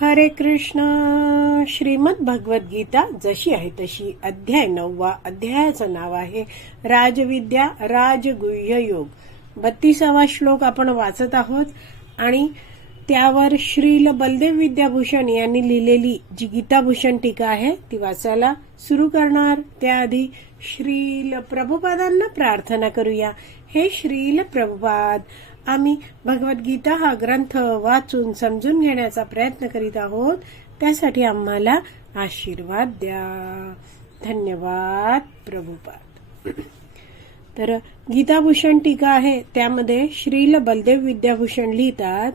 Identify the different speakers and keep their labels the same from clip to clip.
Speaker 1: हरे कृष्ण. श्रीमद भगवत गीता जशी आहे तशी अध्याय नववा अध्यायाचं नाव आहे राजविद्या राजगुह्य योग. बत्तीसावा श्लोक आपण वाचत आहोत आणि त्यावर श्रील बलदेव विद्याभूषण यांनी लिहिलेली जी गीताभूषण टीका आहे ती वाचायला सुरू करणार. त्याआधी श्रील प्रभुपादांना प्रार्थना करूया. हे श्रील प्रभुपाद आम्ही भगवद्गीता हा ग्रंथ वाचून समजून घेण्याचा प्रयत्न करीत आहोत. त्यासाठी आम्हाला आशीर्वाद द्या. धन्यवाद प्रभुपाद. तर गीताभूषण टीका आहे. त्यामध्ये श्रील बलदेव विद्याभूषण लिहितात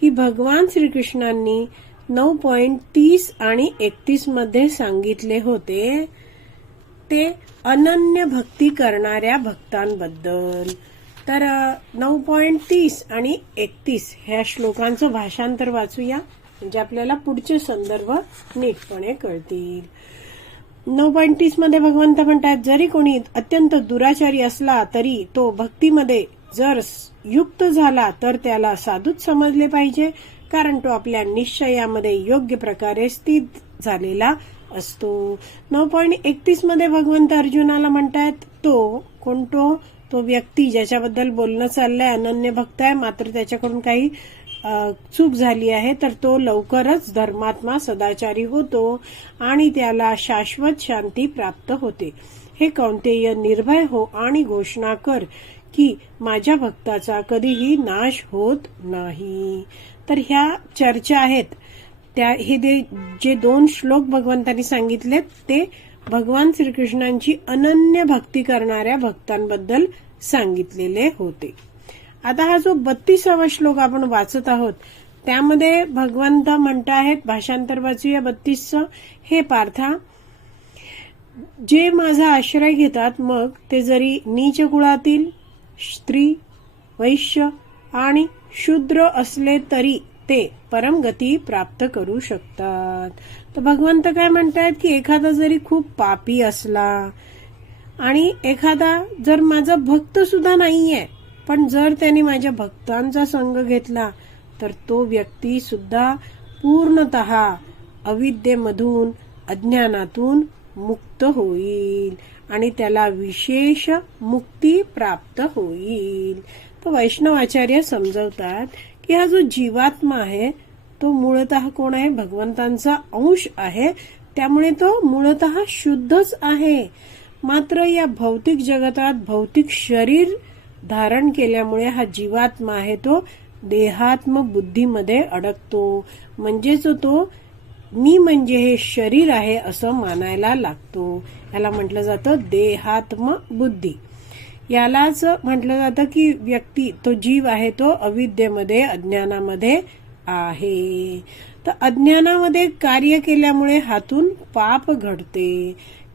Speaker 1: की भगवान श्रीकृष्णांनी नऊ पॉइंट तीस आणि एकतीसमध्ये सांगितले होते ते अनन्य भक्ती करणाऱ्या भक्तांबद्दल. तर नऊ पॉईंट तीस आणि एकतीस ह्या श्लोकांचं भाषांतर वाचूया म्हणजे आपल्याला पुढचे संदर्भ नीटपणे कळतील. नऊ पॉईंट तीसमध्ये भगवंत म्हणतात जरी कोणी अत्यंत दुराचारी असला तरी तो भक्तीमध्ये जर युक्त झाला तर त्याला साधूच समजले पाहिजे कारण तो आपल्या निश्चयामध्ये योग्य प्रकारे स्थित झालेला असतो. नऊ पॉईंट एकतीसमध्ये भगवंत अर्जुनाला म्हणतात तो कोणतो? तो व्यक्ती ज्याच्याबद्दल बोलणं चाललंय अनन्य भक्त आहे मात्र त्याच्याकडून काही चूक झाली आहे तर तो लवकरच धर्मात्मा सदाचारी होतो आणि त्याला शाश्वत शांती प्राप्त होते. हे कौंतेय निर्भय हो आणि घोषणा कर की माझ्या भक्ताचा कधीही नाश होत नाही. तर ह्या चर्चा आहेत. त्या हे जे दोन श्लोक भगवंतांनी सांगितलेत ते भगवान श्रीकृष्णांची अनन्य भक्ती करणाऱ्या भक्तांबद्दल सांगितलेले होते. आता हा जो बत्तीसावा श्लोक आपण वाचत आहोत त्यामध्ये भगवंत म्हणत आहेत भाषांतर वाचूया बत्तीसचं हे पार्था जे माझा आश्रय घेतात मग ते जरी नीच कुळातील स्त्री वैश्य आणि शूद्र असले तरी ते परमगती प्राप्त करू शकतात. तर भगवंत काय म्हणतायत की एखादा जरी खूप पापी असला आणि एखादा जर माझा भक्त सुद्धा नाहीये पण जर त्याने माझ्या भक्तांचा संघ घेतला तर तो व्यक्ती सुद्धा पूर्णत अविद्येमधून अज्ञानातून मुक्त होईल आणि त्याला विशेष मुक्ती प्राप्त होईल. तर वैष्णवाचार्य समजवतात की हा जो जीवात्मा आहे तो मूळत कोण आहे? भगवंतांचा अंश आहे. त्यामुळे तो मूळत शुद्धच आहे. मात्र या भौतिक जगतात भौतिक शरीर धारण केल्यामुळे हा जीवात्मा आहे तो देहात्म बुद्धीमध्ये अडकतो. म्हणजेच तो मी म्हणजे हे शरीर आहे असं मानायला लागतो. याला म्हटलं जातं देहात्म बुद्धी. यालाच म्हटलं जातं की व्यक्ती तो जीव आहे तो अविद्येमध्ये अज्ञानामध्ये आहे. तर अज्ञानामध्ये कार्य केल्यामुळे हातून पाप घडते.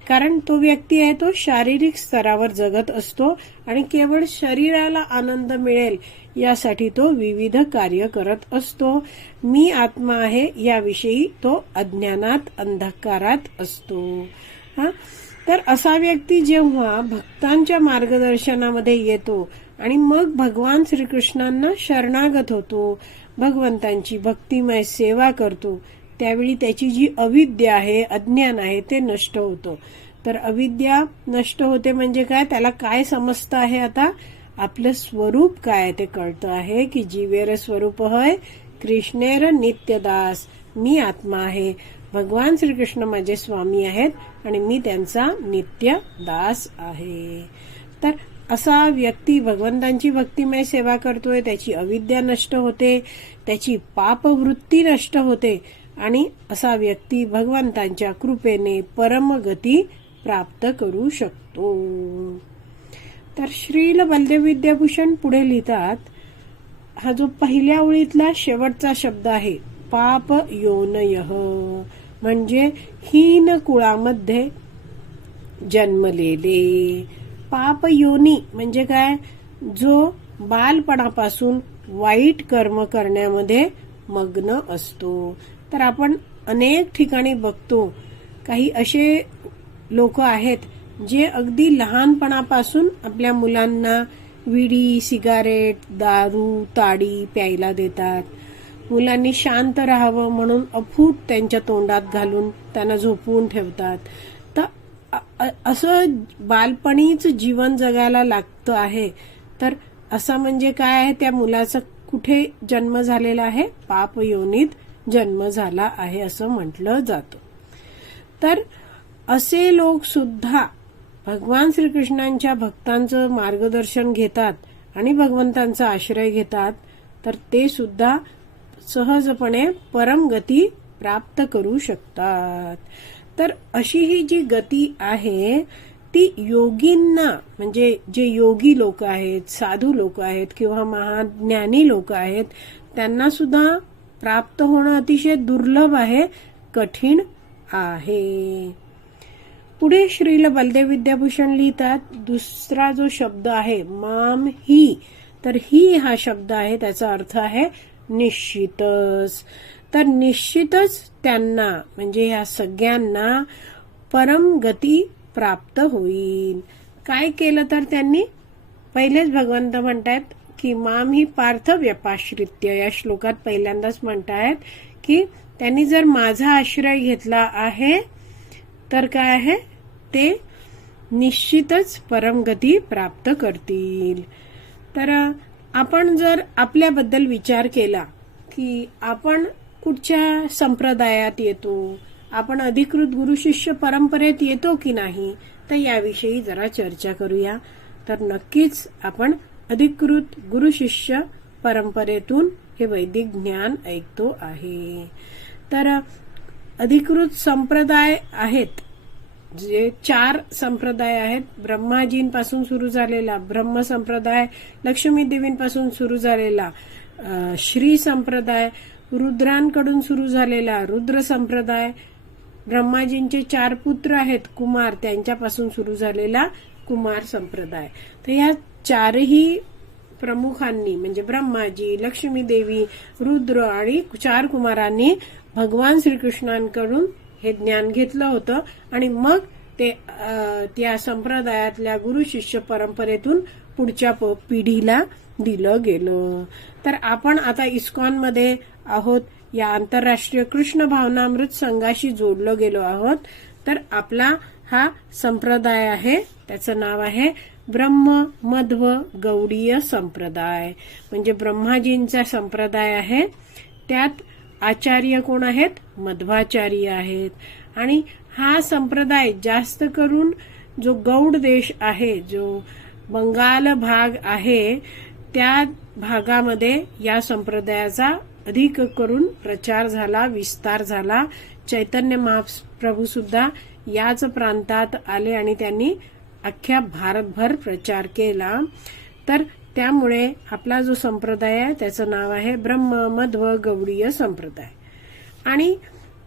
Speaker 1: कारण तो व्यक्ती आहे तो शारीरिक स्तरावर जगत असतो आणि केवळ शरीराला आनंद मिळेल यासाठी तो विविध कार्य करत असतो. मी आत्मा आहे याविषयी तो अज्ञानात अंधकारात असतो. हा? तर असा व्यक्ती जेव्हा भक्तांच्या मार्गदर्शनामध्ये येतो आणि मग भगवान श्रीकृष्णांना शरणागत होतो भगवंतांची भक्तिमय सेवा करतो त्यावेळी त्याची जी अविद्या आहे अज्ञान आहे ते नष्ट होतं. तर अविद्या नष्ट होते म्हणजे काय? त्याला काय समजतं आहे आता? आपलं स्वरूप काय ते कळतं आहे की जीवेर स्वरूप होय कृष्णेर नित्यदास मी आत्मा आहे. भगवान श्रीकृष्ण माझे स्वामी आहेत आणि मी त्यांचा नित्य दास आहे. तर असा व्यक्ती भगवंतांची भक्तिमय सेवा करतोय त्याची अविद्या नष्ट होते त्याची पापवृत्ती नष्ट होते आणि असा व्यक्ती भगवंतांच्या कृपेने परमगती प्राप्त करू शकतो. तर श्रील बलदेव विद्याभूषण पुढे लिहितात हा जो पहिल्या ओळीतला शेवटचा शब्द आहे पाप योनय म्हणजे हीन कुळामध्ये जन्मलेले. पाप योनी म्हणजे काय? जो बालपणापासून वाईट कर्म करण्यामध्ये मग्न असतो. तर आपण अनेक ठिकाणी बघतो काही असे लोक आहेत जे अगदी लहानपणापासून आपल्या मुलांना विडी सिगारेट दारू ताडी प्यायला देतात. मुलांनी शांत राहावं म्हणून अफूट त्यांच्या तोंडात घालून त्यांना झोपवून ठेवतात. तर असं बालपणीच जीवन जगायला लागतं आहे. तर असं म्हणजे काय आहे? त्या मुलाचं कुठे जन्म झालेला आहे? पाप योनीत जन्म झाला आहे असं म्हटलं जातं. तर असे लोक सुद्धा भगवान श्रीकृष्णांच्या भक्तांचं मार्गदर्शन घेतात आणि भगवंतांचा आश्रय घेतात तर ते सुद्धा सहजपणे परमगती प्राप्त करू शकतात. तर अशी ही जी गती आहे ती योगींना म्हणजे जे योगी लोक आहेत साधू लोक आहेत किंवा महाज्ञानी लोक आहेत त्यांना सुद्धा प्राप्त होणं अतिशय दुर्लभ आहे कठीण आहे. पुढे श्रील बलदेव विद्याभूषण लिहितात दुसरा जो शब्द आहे माम ही. तर ही हा शब्द आहे त्याचा अर्थ आहे निश्चितच. तर निश्चितच त्यांना म्हणजे ह्या सगळ्यांना परम गती प्राप्त होईल. काय केलं तर त्यांनी? पहिलेच भगवंत म्हणतायत की माम ही पार्थ व्यपाश्रित्य या श्लोकात पहिल्यांदाच म्हणतायत की त्यांनी जर माझा आश्रय घेतला आहे तर काय आहे? ते निश्चितच परमगती प्राप्त करतील. तर आपण जर आपल्याबद्दल विचार केला की आपण कुठच्या संप्रदायात येतो? आपण अधिकृत गुरु शिष्य परंपरेत येतो की नाही? तर याविषयी जरा चर्चा करूया. तर नक्कीच आपण अधिकृत गुरु शिष्य परंपरेतून हे वैदिक ज्ञान ऐकतो आहे. तर अधिकृत संप्रदाय आहेत जे चार संप्रदाय आहेत. ब्रह्माजींपासून सुरू झालेला ब्रह्म संप्रदाय लक्ष्मी देवींपासून सुरू झालेला श्री संप्रदाय रुद्रांकडून सुरू झालेला रुद्र संप्रदाय ब्रह्माजींचे चार पुत्र आहेत कुमार त्यांच्यापासून सुरू झालेला कुमार संप्रदाय. तर या चारही प्रमुखांनी म्हणजे ब्रह्माजी लक्ष्मी देवी रुद्र आणि चार कुमारांनी भगवान श्रीकृष्णांकडून हे ज्ञान घेतलं होतं. आणि मग ते त्या संप्रदायातल्या गुरु शिष्य परंपरेतून पुढच्या प- पिढीला दिलं गेलं. तर आपण आता इस्कॉनमध्ये आहोत. या आंतरराष्ट्रीय कृष्ण भावनामृत संघाशी जोडलो गेलो आहोत. तर आपला हा संप्रदाय आहे. त्याचं नाव आहे ब्रह्म मध्व गौडीय संप्रदाय. म्हणजे ब्रह्माजींचा संप्रदाय आहे. त्यात आचार्य कोण आहेत? मध्वाचार्य आहेत. आणि हा संप्रदाय जास्त करून जो गौड देश आहे जो बंगाल भाग आहे त्या भागामध्ये या संप्रदायाचा अधिक करून प्रचार झाला विस्तार झाला. चैतन्य महाप्रभू सुद्धा याच प्रांतात आले आणि त्यांनी अख्ख्या भारतभर प्रचार केला. तर त्यामुळे आपला जो संप्रदाय आहे त्याचं नाव आहे ब्रह्म मध्व गौडीय संप्रदाय. आणि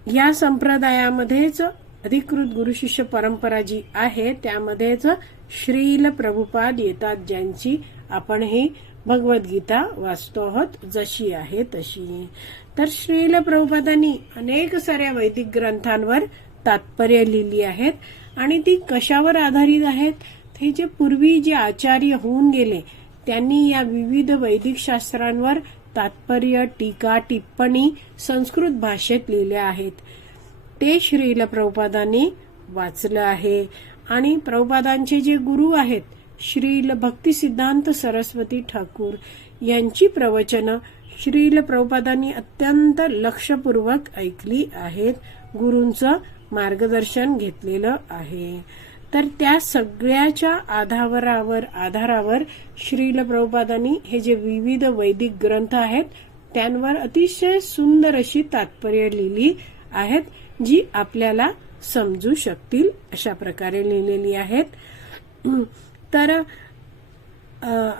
Speaker 1: या संप्रदायामध्येच अधिकृत गुरुशिष्य परंपरा जी आहे त्यामध्येच श्रील प्रभुपाद येतात ज्यांची आपण ही भगवद्गीता वाचतो आहोत जशी आहे तशी. तर श्रील प्रभुपादांनी अनेक साऱ्या वैदिक ग्रंथांवर तात्पर्य लिहिली आहेत आणि ती कशावर आधारित आहेत हे जे पूर्वी जे आचार्य होऊन गेले त्यांनी या विविध वैदिक शास्त्रांवर तात्पर्य टीका टिप्पणी संस्कृत भाषेत लिहिल्या आहेत. ते श्रील प्रभुपादांनी वाचलं आहे. आणि प्रभुपादांचे जे गुरु आहेत श्रील भक्ती सिद्धांत सरस्वती ठाकूर यांची प्रवचनं श्रील प्रभुपादांनी अत्यंत लक्षपूर्वक ऐकली आहेत. गुरूंचं मार्गदर्शन घेतलेलं आहे. तर त्या सगळ्याच्या आधारावर आधारावर श्रील प्रभुपादांनी हे जे विविध वैदिक ग्रंथ आहेत त्यांवर अतिशय सुंदर अशी तात्पर्य लिहिली आहेत जी आपल्याला समजू शकतील अशा प्रकारे लिहिलेली आहेत. तर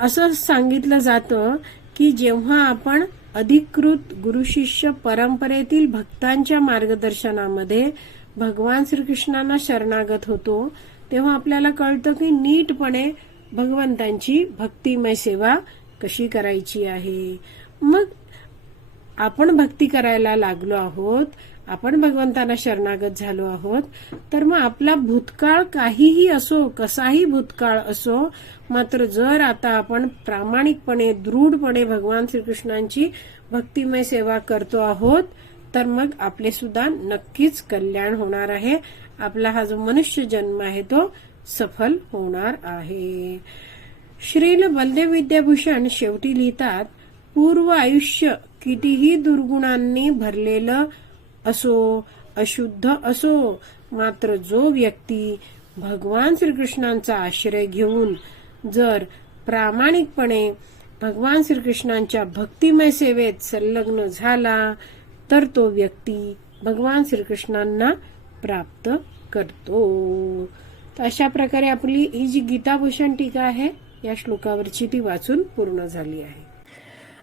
Speaker 1: असं सांगितलं जातं की जेव्हा आपण अधिकृत गुरुशिष्य परंपरेतील भक्तांच्या मार्गदर्शनामध्ये भगवान श्रीकृष्णांना शरणागत होतो तेव्हा आपल्याला कळतं की नीटपणे भगवंतांची भक्तिमय सेवा कशी करायची आहे. मग आपण भक्ती करायला लागलो आहोत आपण भगवंतांना शरणागत झालो आहोत. तर मग आपला भूतकाळ काहीही असो कसाही भूतकाळ असो मात्र जर आता आपण प्रामाणिकपणे दृढपणे भगवान श्रीकृष्णांची भक्तिमय सेवा करतो आहोत तर मग आपले सुद्धा नक्कीच कल्याण होणार आहे. आपला हा जो मनुष्य जन्म आहे तो सफल होणार आहे. श्रील बलदेव विद्याभूषण शेवटी लिहितात पूर्व आयुष्य कितीही दुर्गुणांनी भरलेलं असो अशुद्ध असो मात्र जो व्यक्ती भगवान श्रीकृष्णांचा आश्रय घेऊन जर प्रामाणिकपणे भगवान श्रीकृष्णांच्या भक्तिमय सेवेत संलग्न झाला तर तो व्यक्ती भगवान श्रीकृष्णांना प्राप्त करतो. तर अशा प्रकारे आपली ही जी गीताभूषण टीका आहे या श्लोकावरची ती वाचून पूर्ण झाली आहे.